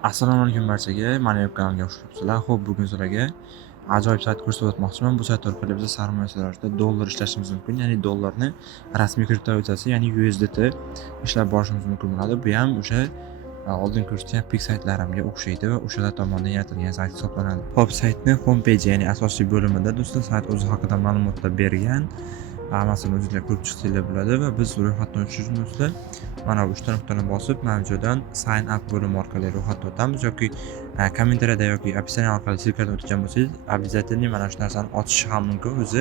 Assalomu alaykum barchaga. Mana YouTube kanaliga xush kelibsizlar. Xo'p, bugun sizlarga ajoyib sayt ko'rsatib o'tmoqchiman. Bu sayt orqali biz sarmoya sarflashda dollar ishlashimiz mumkin. Ya'ni dollarni rasmiy kriptovalyutasi, ya'ni USDT ishlab borishimiz mumkin bo'ladi. Bu ham o'sha oldin ko'rsatgan pik saytlarimga o'xshaydi va o'shalar tomonidan yaratilgan sayt hisoblanadi. Xo'p, saytni home page, ya'ni asosiy bo'limida do'stlar sayt o'zi haqida ma'lumotlar bergan. Hammasini o'zingizlar ko'rib chiqsanglar bo'ladi va biz ro'yxatdan o'tish uchun do'stlar mana bu 3 nuqtani bosib, mana bu joydan sign up bo'limi orqali ro'yxatdan o'tamiz yoki kommentariyada yoki opisiya orqali silkadan o'tgan bo'lsangiz, обязательно mana shu narsani ochishi ham mumkin, o'zi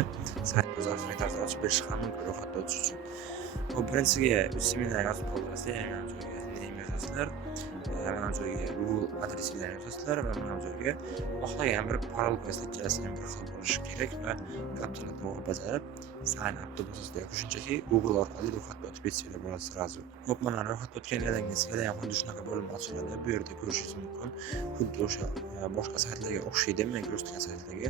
sayt o'zi avtomatik tarzda ochib berishi ham mumkin ro'yxatdan o'tish uchun. Xo'p, birinchisiga ismini yozib qo'yasizlar, ya'ni mana bu joyga name yozasizlar. Mana bu joyga Google adresingizni yozasizlar va mana bu joyga xohlagan bir parolka seçilasidan bir xil bo'lishi kerak va kapchani to'g'ri bajarib sign up deb bosasizlar. Shunchaki Google orqali ro'yxatga o'tib ketsanglar bo'ladi sразу. Xo'p, mana ro'yxatga o'tganlardan keyin sizlarda ham xuddi shunaqa bo'lim ochiladi. Bu yerda ko'rishingiz mumkin. Xuddi o'sha boshqa saytlarga o'xshaydi, men ko'rsatgan saytlarga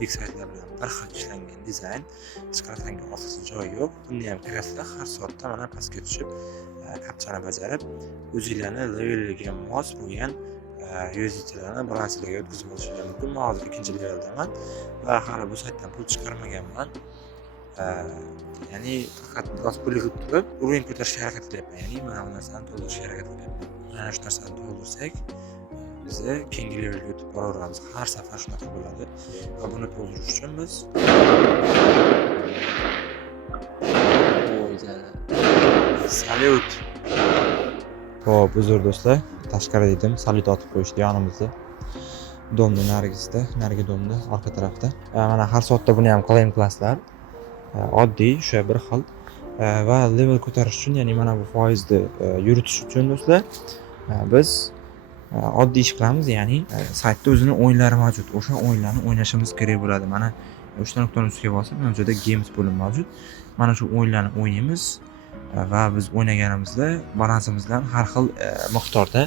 big saytlar bilan bir xil ishlangan dizayn, hech qanaqangi ortiqcha joyi yo'q. Buni ham kirasizlar, har soatda mana pastga tushib kapchani bajarib o'zinglarni leveliga mos bo'lgan USDTlarni balansiyaga o'tkazib olishingiz mumkin. Men hozir ikkinchi leveldaman va hali bu saytdan pul chiqarmaganman. Ya'ni faqat biroz pul yig'ib turib, uровень ko'tarishga harakat qilyapman. Ya'ni mana bu narsani to'ldirishga harakat qilyapman. Mana shu narsani to'ldirsak, biz keyingi levelga o'tib boraveramiz. Har safar shunaqa bo'ladi. Va buni to'ldirish uchun biz salyut. Xo'p, uzr do'stlar, tashqari dedim, salyut otib qo'yishdi yonimizda. Domni narigisida, narigi domni orqa tarafda. Mana har soatda buni ham claim qilasizlar. Oddiy, o'sha bir xil va level ko'tarish uchun, ya'ni mana bu foizni yuritish uchun do'stlar, biz oddiy ish qilamiz, ya'ni saytda o'zini o'yinlari mavjud. O'sha o'yinlarni o'ynashimiz kerak bo'ladi. Mana o'sha nuqtaning ustiga bosib, mana bu yerda games bo'limi mavjud. Mana shu o'yinlarni o'ynaymiz va biz o'ynaganimizda balansimizdan har xil miqdorda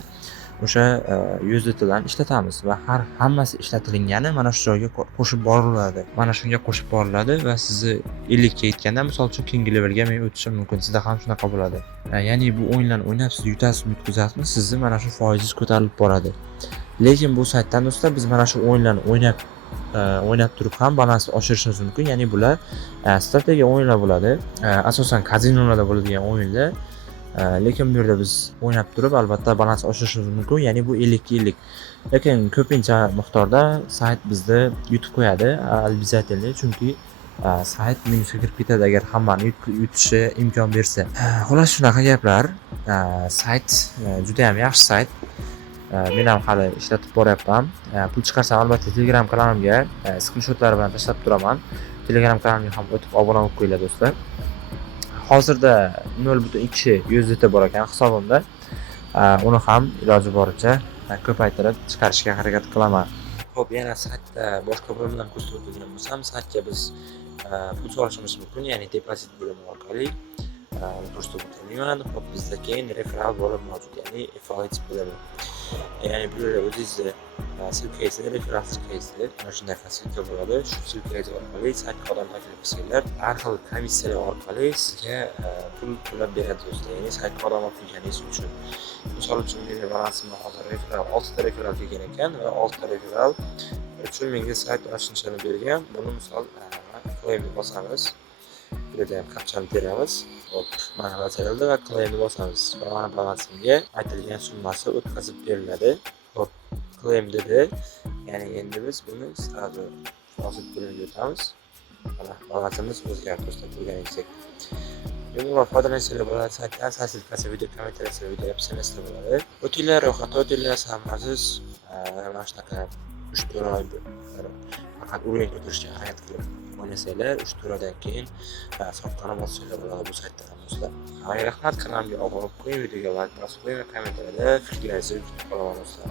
o'sha USDTlarni ishlatamiz va hammasi ishlatilgani mana shu joyga qo'shib boriladi. Mana shunga qo'shib boriladi va sizni 50 ga yetganda, misol uchun keyingi levelga men o'tishim mumkin. Sizda ham shunaqa bo'ladi. Ya'ni bu o'yinlarni o'ynab siz yutasizmi, yutkazasizmi, sizni mana shu foizingiz ko'tarilib boradi. Lekin bu saytdan do'stlar biz mana shu o'yinlarni o'ynab turib ham balansni oshirishimiz mumkin. Ya'ni bular strategiya o'yinlar bo'ladi. Asosan kazinolarda bo'ladigan o'yinlar. Lekin bu yerda biz o'ynab turib albatta balans oshirishimiz mumkin. Ya'ni bu 50 ga 50. Lekin ko'pincha miqdorda sayt bizni yutib qo'yadi, обязательно, chunki sayt minusga kirib ketadi agar hammani yutishi imkon bersa. Xolos shunaqa gaplar. Sayt juda ham yaxshi sayt. Men ham hali ishlatib boryapman. Pul chiqarsam albatta Telegram kanalimga screenshotlar bilan tashlab turaman. Telegram kanalimga ham o'tib obuna bo'lib qo'yinglar do'stlar. Hozirda 0.2 USDT bor ekan hisobimda. Uni ham iloji boricha ko'paytirib chiqarishga harakat qilaman. Xo'p, yana saytda boshqa bo'limdan ko'rsatib o'tadigan bo'lsam, saytga biz pul solishimiz mumkin, ya'ni depozit bo'limi orqali ko'rsatib o'taman. Xo'p, bizda keyin referral bo'limi mavjud, ya'ni affiliate bo'limi. Ya'ni bu yerda o'zingizni silkangizni, referral silkangizni mana shunday silka bo'ladi. Shu silkangiz orqali saytga odam taklif qilsanglar, har xil komissiyalar orqali sizga pul to'lab beradi do'stlar. Ya'ni saytga odam olib kelganingiz uchun. Misol uchun meni balansimda hozir referral 6 ta referral kelgan ekan va 6 ta referral uchun menga sayt mana shunchani bergan. Buni misol claimni bosamiz. Bu yerda ham kapchani teramiz. Hop, mana bajarildi va claimni bosamiz. Va mana balansimga aytilgan summasi o'tkazib beriladi. Hop, claim dedi. Ya'ni endi biz buni sразу hozir bo'limiga o'tamiz. Mana balansimiz o'zgarib ko'rsatib turganingizdek. Bundan foydalansanglar bo'ladi. Saytdan silkasi, video kommentariyasi, video opsiyasida bo'ladi. O'tinglar, ro'yxatga o'tinglar, samarasiz mana shunaqa 3-4 oy faqat uровень ko'tarishga harakat qilib o'ynasanglar, 3-4 oydan keyin sotqani bossanglar bo'ladi bu saytda ham do'stlar. Rahmat, kanalimga obuna bo'lib qo'ying, videoga like bosib qo'ying va kommentariyada fikrlaringizni yozib qolaman do'stlar.